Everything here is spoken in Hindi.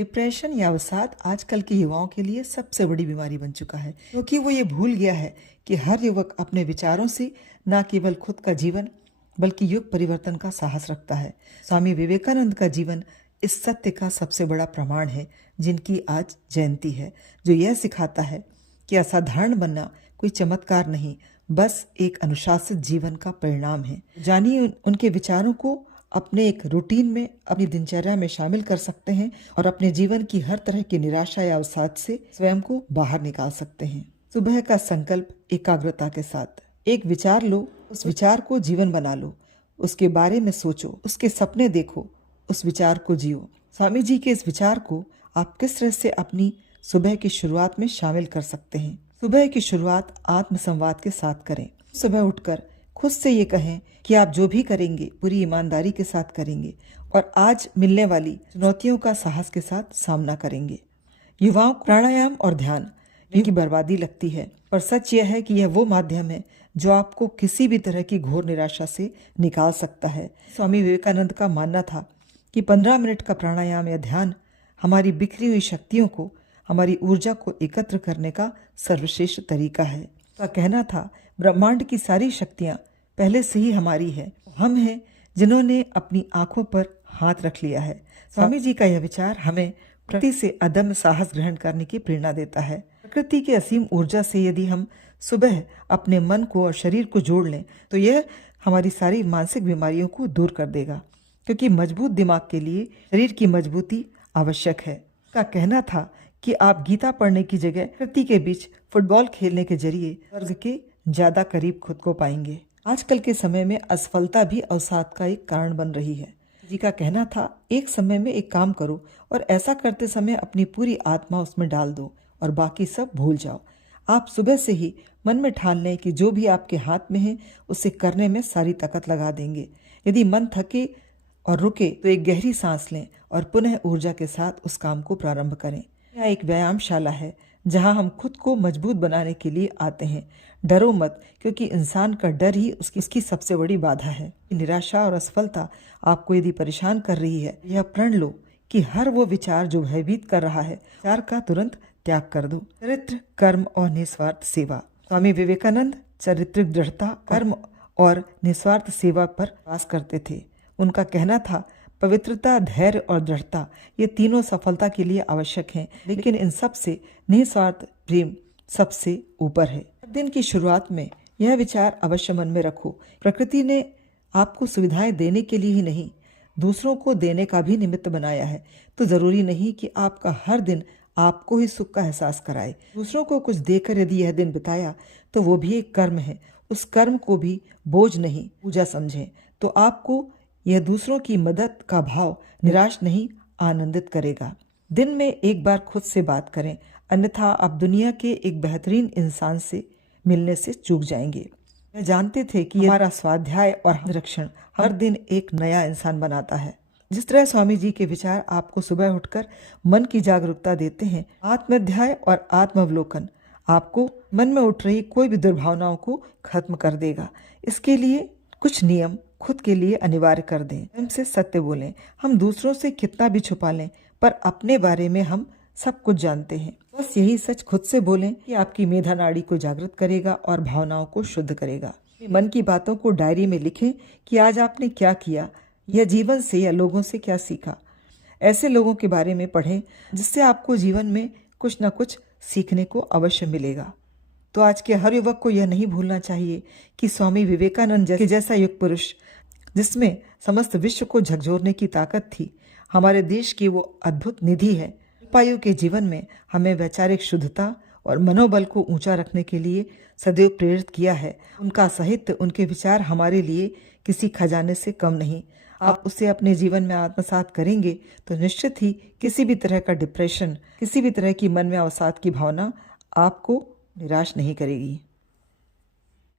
डिप्रेशन या अवसाद आजकल के युवाओं के लिए सबसे बड़ी बीमारी बन चुका है, क्योंकि वो ये भूल गया है कि हर युवक अपने विचारों से न केवल खुद का जीवन बल्कि युग परिवर्तन का साहस रखता है। स्वामी विवेकानंद का जीवन इस सत्य का सबसे बड़ा प्रमाण है, जिनकी आज जयंती है, जो यह सिखाता है कि असाधारण बनना कोई चमत्कार नहीं, बस एक अनुशासित जीवन का परिणाम है। जानिए उनके विचारों को अपने एक रूटीन में, अपनी दिनचर्या में शामिल कर सकते हैं और अपने जीवन की हर तरह की निराशा या अवसाद से स्वयं को बाहर निकाल सकते हैं। सुबह का संकल्प एकाग्रता के साथ। एक विचार लो, उस विचार को जीवन बना लो, उसके बारे में सोचो, उसके सपने देखो, उस विचार को जियो। स्वामी जी के इस विचार को आप किस तरह से अपनी सुबह की शुरुआत में शामिल कर सकते हैं। सुबह की शुरुआत आत्मसंवाद के साथ करें। सुबह उठकर खुद से ये कहें कि आप जो भी करेंगे पूरी ईमानदारी के साथ करेंगे और आज मिलने वाली चुनौतियों का साहस के साथ सामना करेंगे। युवाओं को प्राणायाम और ध्यान की बर्बादी लगती है, पर सच यह है कि यह वो माध्यम है जो आपको किसी भी तरह की घोर निराशा से निकाल सकता है। स्वामी विवेकानंद का मानना था कि 15 मिनट का प्राणायाम या ध्यान हमारी बिखरी हुई शक्तियों को, हमारी ऊर्जा को एकत्र करने का सर्वश्रेष्ठ तरीका है। उसका कहना था, ब्रह्मांड की सारी शक्तियां पहले से ही हमारी है, हम हैं जिन्होंने अपनी आंखों पर हाथ रख लिया है। स्वामी जी का यह विचार हमें प्रकृति से अदम्य साहस ग्रहण करने की प्रेरणा देता है। प्रकृति की असीम ऊर्जा से यदि हम सुबह अपने मन को और शरीर को जोड़ लें तो यह हमारी सारी मानसिक बीमारियों को दूर कर देगा, क्योंकि मजबूत दिमाग के लिए शरीर की मजबूती आवश्यक है। का कहना था कि आप गीता पढ़ने की जगह प्रकृति के बीच फुटबॉल खेलने के जरिए स्वर्ग के ज्यादा करीब खुद को पाएंगे। आजकल के समय में असफलता भी अवसाद का एक कारण बन रही है। जी का कहना था, एक समय में एक काम करो और ऐसा करते समय अपनी पूरी आत्मा उसमें डाल दो और बाकी सब भूल जाओ। आप सुबह से ही मन में ठान लें कि जो भी आपके हाथ में है उसे करने में सारी ताकत लगा देंगे। यदि मन थके और रुके तो एक गहरी सांस लें और पुनः ऊर्जा के साथ उस काम को प्रारंभ करें। यह एक व्यायामशाला है जहां हम खुद को मजबूत बनाने के लिए आते हैं। डरो मत, क्योंकि इंसान का डर ही उसकी सबसे बड़ी बाधा है। निराशा और असफलता आपको यदि परेशान कर रही है, यह प्रण लो कि हर वो विचार जो भयभीत कर रहा है, विचार का तुरंत त्याग कर दो। चरित्र, कर्म और निस्वार्थ सेवा। स्वामी विवेकानंद चारित्रिक दृढ़ता, कर्म और निस्वार्थ सेवा पर वास करते थे। उनका कहना था, पवित्रता, धैर्य और दृढ़ता ये तीनों सफलता के लिए आवश्यक हैं, लेकिन इन सब से निस्वार्थ प्रेम सबसे ऊपर है। दिन की शुरुआत में यह विचार अवश्य मन में रखो, प्रकृति ने आपको सुविधाएं देने के लिए ही नहीं, दूसरों को देने का भी निमित्त बनाया है। तो जरूरी नहीं कि आपका हर दिन आपको ही सुख का एहसास कराए। दूसरों को कुछ देकर यदि यह दिन बिताया तो वो भी एक कर्म है। उस कर्म को भी बोझ नहीं, पूजा समझें। तो आपको यह दूसरों की मदद का भाव निराश नहीं, आनंदित करेगा। दिन में एक बार खुद से बात करें, अन्यथा आप दुनिया के एक बेहतरीन इंसान से मिलने से चूक जाएंगे। वे जानते थे कि हमारा स्वाध्याय और रक्षण हर दिन एक नया इंसान बनाता है। जिस तरह स्वामी जी के विचार आपको सुबह उठकर मन की जागरूकता देते हैं, आत्माध्याय और आत्मावलोकन आपको मन में उठ रही कोई भी दुर्भावनाओं को खत्म कर देगा। इसके लिए कुछ नियम खुद के लिए अनिवार्य कर दें। स्वयं से सत्य बोलें। हम दूसरों से कितना भी छुपा लें, पर अपने बारे में हम सब कुछ जानते हैं। बस यही सच खुद से बोलें कि आपकी मेधा नाड़ी को जागृत करेगा और भावनाओं को शुद्ध करेगा। मन की बातों को डायरी में लिखें कि आज आपने क्या किया, यह जीवन से या लोगों से क्या सीखा। ऐसे लोगों के बारे में पढ़ें जिससे आपको जीवन में कुछ न कुछ सीखने को अवश्य मिलेगा। तो आज के हर युवक को यह नहीं भूलना चाहिए कि स्वामी विवेकानंद जैसा युग पुरुष, जिसमें समस्त विश्व को झकझोरने की ताकत थी, हमारे देश की वो अद्भुत निधि है। अल्पायु के जीवन में हमें वैचारिक शुद्धता और मनोबल को ऊंचा रखने के लिए सदैव प्रेरित किया है। उनका साहित्य, उनके विचार हमारे लिए किसी खजाने से कम नहीं। आप उसे अपने जीवन में आत्मसात करेंगे तो निश्चित ही किसी भी तरह का डिप्रेशन, किसी भी तरह की मन में अवसाद की भावना आपको निराश नहीं करेगी।